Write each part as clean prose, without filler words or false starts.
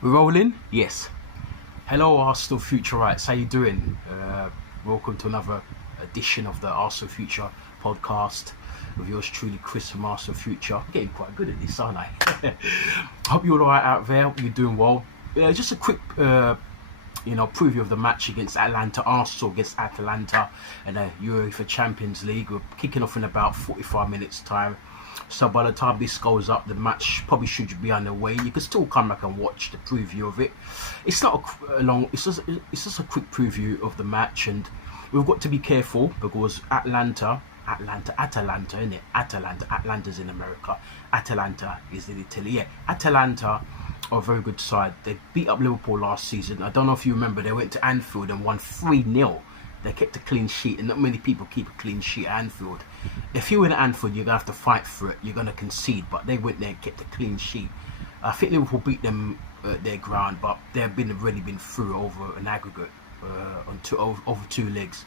We're rolling? Yes. Hello, Arsenal Futurites. How you doing? Welcome to another edition of the Arsenal Future podcast with yours truly, Chris from Arsenal Future. I'm getting quite good at this, aren't I? Hope you're all right out there. You're doing well. Just a quick, preview of the match against Atalanta. Arsenal against Atalanta in the UEFA Champions League. We're kicking off in about 45 minutes time. So by the time this goes up, the match probably should be underway. You can still come back and watch the preview of it. It's not a long. It's just a quick preview of the match, and we've got to be careful because Atalanta, isn't it? Atlanta's in America. Atalanta is in Italy. Yeah, Atalanta are a very good side. They beat up Liverpool last season. I don't know if you remember. They went to Anfield and won 3-0. They kept a clean sheet, and not many people keep a clean sheet at Anfield. If you're in Anfield, you're going to have to fight for it. You're going to concede, but they went there and kept a clean sheet. I think Liverpool beat them at their ground, but they've already been through over an aggregate over two legs.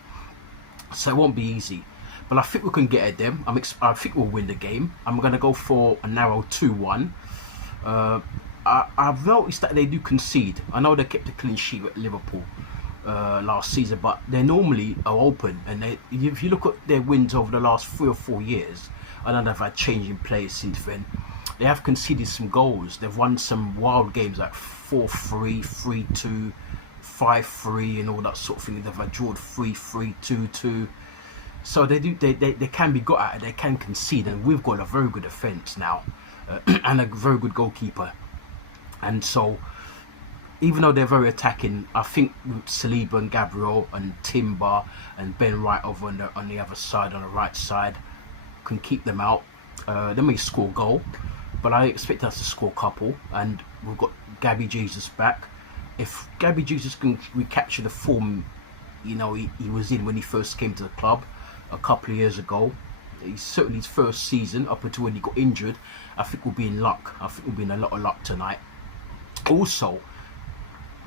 So it won't be easy. But I think we can get at them. I think we'll win the game. I'm going to go for a narrow 2-1. I've noticed that they do concede. I know they kept a clean sheet at Liverpool last season, but they normally are open, and if you look at their wins over the last 3 or 4 years, I know they've had changing players since then, they have conceded some goals. They've won some wild games like 4-3, 3-2, 5-3 and all that sort of thing. They've had drawn 3-3, 2-2. So they can be got at it. They can concede, and we've got a very good defence now and a very good goalkeeper. And so even though they're very attacking, I think Saliba and Gabriel and Timber and Ben Wright over on the other side, on the right side, can keep them out. They may score a goal, but I expect us to score a couple. And we've got Gabby Jesus back. If Gabby Jesus can recapture the form, he was in when he first came to the club a couple of years ago, he's certainly his first season up until when he got injured, I think we'll be in luck. I think we'll be in a lot of luck tonight. Also,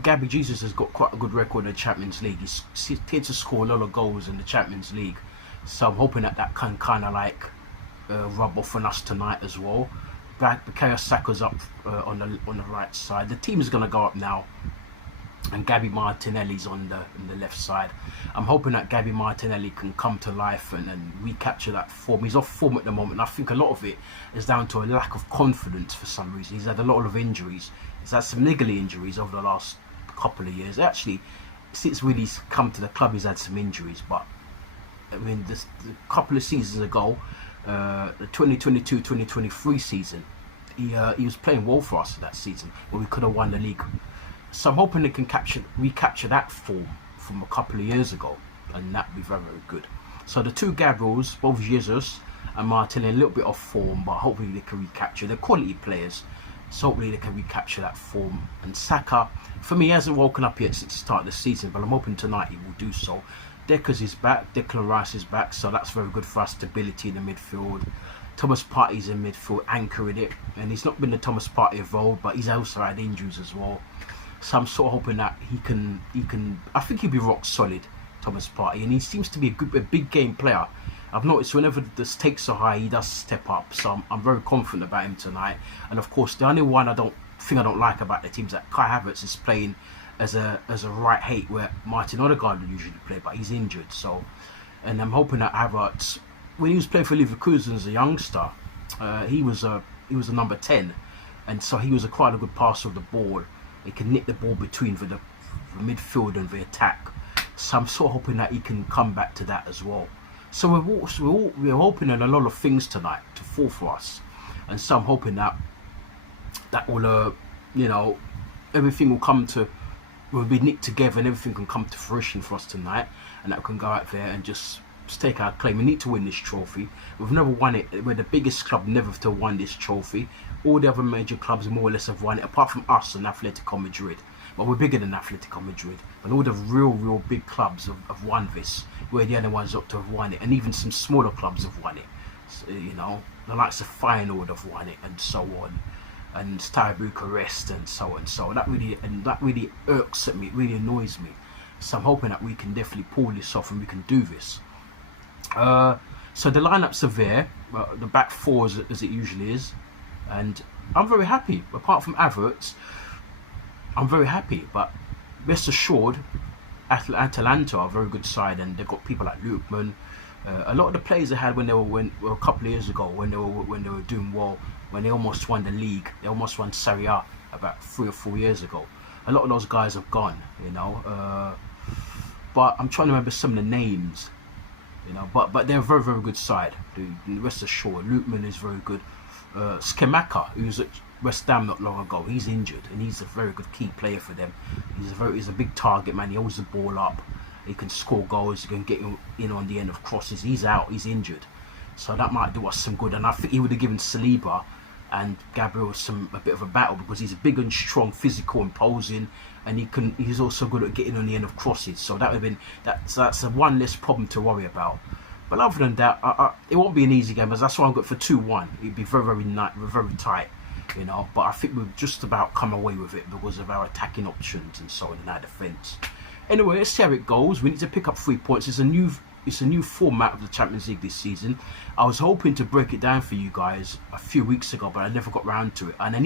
Gabby Jesus has got quite a good record in the Champions League. He tends to score a lot of goals in the Champions League. So I'm hoping that can kind of rub off on us tonight as well. Bukayo Saka's up on the right side. The team is going to go up now, and Gabby Martinelli's on the left side. I'm hoping that Gabby Martinelli can come to life and recapture that form. He's off form at the moment, and I think a lot of it is down to a lack of confidence for some reason. He's had a lot of injuries. He's had some niggly injuries over the last couple of years. Actually, since really he's come to the club, he's had some injuries. But I mean, a couple of seasons ago, the 2022-2023 season, he was playing well for us that season, where we could have won the league. So I'm hoping they can recapture that form from a couple of years ago, and that'd be very, very good. So the two Gabriels, both Jesus and Martinelli, a little bit off form, but hopefully they can recapture. They're quality players, so hopefully they can recapture that form. And Saka, for me, he hasn't woken up yet since the start of the season, but I'm hoping tonight he will do so. Deckers is back, Declan Rice is back, so that's very good for us. Stability in the midfield. Thomas Partey's in midfield, anchoring it, and he's not been the Thomas Partey of old, but he's also had injuries as well. So I'm sort of hoping that he can. I think he'll be rock solid, Thomas Partey, and he seems to be a big game player. I've noticed whenever the stakes are high, he does step up. So I'm very confident about him tonight. And of course, the only one I don't like about the team is that Kai Havertz is playing as a right eight, where Martin Odegaard would usually play, but he's injured. So, and I'm hoping that Havertz, when he was playing for Leverkusen as a youngster, he was a number 10, and so he was quite a good passer of the ball. He can nick the ball between the midfield and the attack. So I'm sort of hoping that he can come back to that as well. So we're hoping on a lot of things tonight to fall for us, and so I'm hoping that will, everything will be knit together, and everything can come to fruition for us tonight, and that we can go out there and just stake our claim. We need to win this trophy. We've never won it. We're the biggest club never to have won this trophy. All the other major clubs more or less have won it, apart from us and Atletico Madrid. But we're bigger than Atletico Madrid. But all the real big clubs have won this. We're the only ones up to have won it, and even some smaller clubs have won it. So, the likes of Feyenoord have won it, and so on, and Steaua Bucharest, and so on. So that really irks at me. It really annoys me. So I'm hoping that we can definitely pull this off and we can do this. So the lineups are there, the back four as it usually is, and I'm very happy. Apart from Havertz, I'm very happy. But rest assured, Atalanta are a very good side, and they've got people like Lookman. A lot of the players they had when were a couple of years ago, when they were doing well, when they almost won the league, they almost won Serie A about 3 or 4 years ago. A lot of those guys have gone, you know. But I'm trying to remember some of the names, you know. But they're a very, very good side. Rest assured, Lookman is very good. Skemaka, who's at West Ham not long ago, he's injured, and he's a very good key player for them. He's a big target man. He holds the ball up. He can score goals. He can get in on the end of crosses. He's out. He's injured, so that might do us some good. And I think he would have given Saliba and Gabriel a bit of a battle, because he's big and strong, physical, imposing, and he's also good at getting on the end of crosses. So that would have been that's a one less problem to worry about. But other than that, it won't be an easy game, as that's why I'm going for 2-1. It'd be very, very tight, you know. But I think we've just about come away with it because of our attacking options and so on in our defence. Anyway, let's see how it goes. We need to pick up 3 points. It's a new format of the Champions League this season. I was hoping to break it down for you guys a few weeks ago, but I never got round to it. And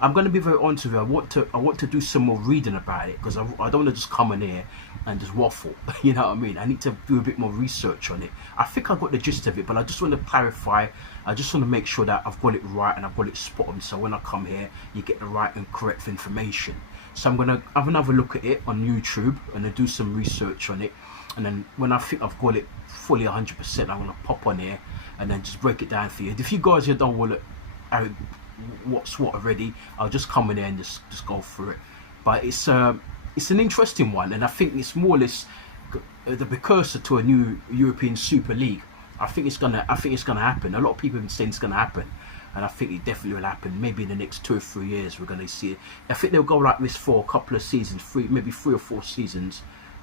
I'm going to be very honest with you. I want to do some more reading about it, because I don't want to just come in here and just waffle. You know what I mean? I need to do a bit more research on it. I think I got the gist of it, but I just want to clarify. I just want to make sure that I've got it right and I've got it spot on. So when I come here, you get the right and correct information. So I'm going to have another look at it on YouTube and then do some research on it. And then when I think I've got it fully 100%, I'm going to pop on here and then just break it down for you. If you guys here don't want to what's what already, I'll just come in here and just go through it. But it's an interesting one, and I think it's more or less the precursor to a new European Super League. I think it's gonna happen. A lot of people have been saying it's gonna happen, and I think it definitely will happen. Maybe in the next 2 or 3 years we're gonna see it. I think they'll go like this for a couple of seasons, maybe 3 or 4 seasons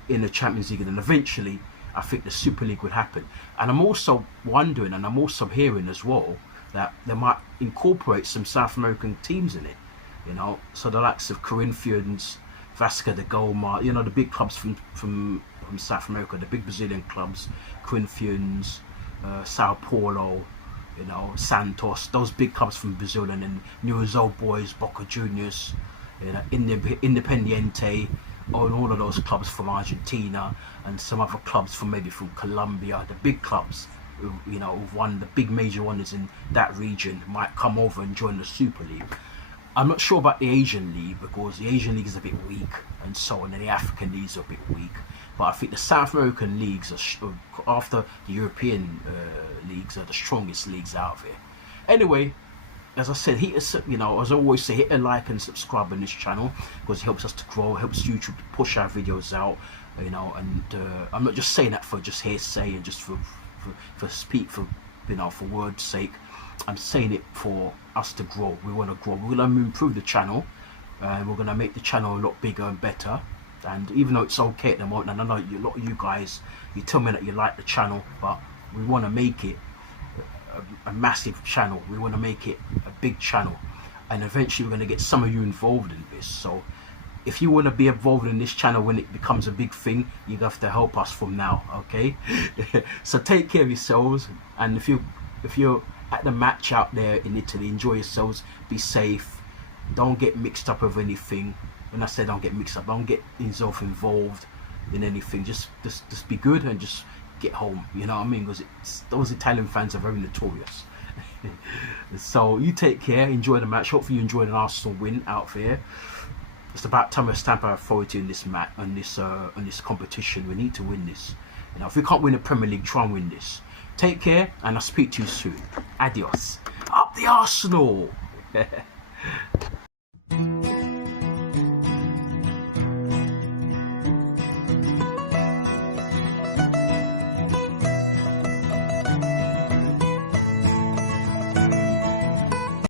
in the Champions League, and then eventually I think the Super League would happen. And I'm also wondering, and I'm also hearing as well, that they might incorporate some South American teams in it, you know, so the likes of Corinthians, Vasco da Gama, you know, the big clubs from South America, the big Brazilian clubs, Corinthians, Sao Paulo, you know, Santos, those big clubs from Brazil, and then Newell's Old Boys, Boca Juniors, you know, Independiente, and all of those clubs from Argentina, and some other clubs from Colombia, the big clubs, you know, who've won the big major honours in that region, might come over and join the Super League. I'm not sure about the Asian League, because the Asian League is a bit weak, and so on, and the African leagues are a bit weak. But I think the South American leagues, after the European leagues, are the strongest leagues out there. Anyway, as I said, you know, as I always say, hit a like and subscribe on this channel, because it helps us to grow, helps YouTube to push our videos out, you know. And I'm not just saying that for just hearsay and just for you know, for word's sake. I'm saying it for us to grow. We want to grow. We're going to improve the channel, and we're going to make the channel a lot bigger and better. And even though it's okay at the moment, and I know a lot of you guys, you tell me that you like the channel, but we want to make it a massive channel. We want to make it a big channel, and eventually we're going to get some of you involved in this. So if you want to be involved in this channel when it becomes a big thing, you have to help us from now, okay? So take care of yourselves, and if you're at the match out there in Italy, enjoy yourselves, be safe, don't get mixed up with anything. When I say don't get mixed up, don't get yourself involved in anything. Just be good and just get home, you know what I mean? Because those Italian fans are very notorious. So you take care, enjoy the match. Hopefully you enjoyed an Arsenal win out there. It's about time we stamp our authority in this match, on this competition. We need to win this. You know, if we can't win the Premier League, try and win this. Take care, and I'll speak to you soon. Adios. Up the Arsenal!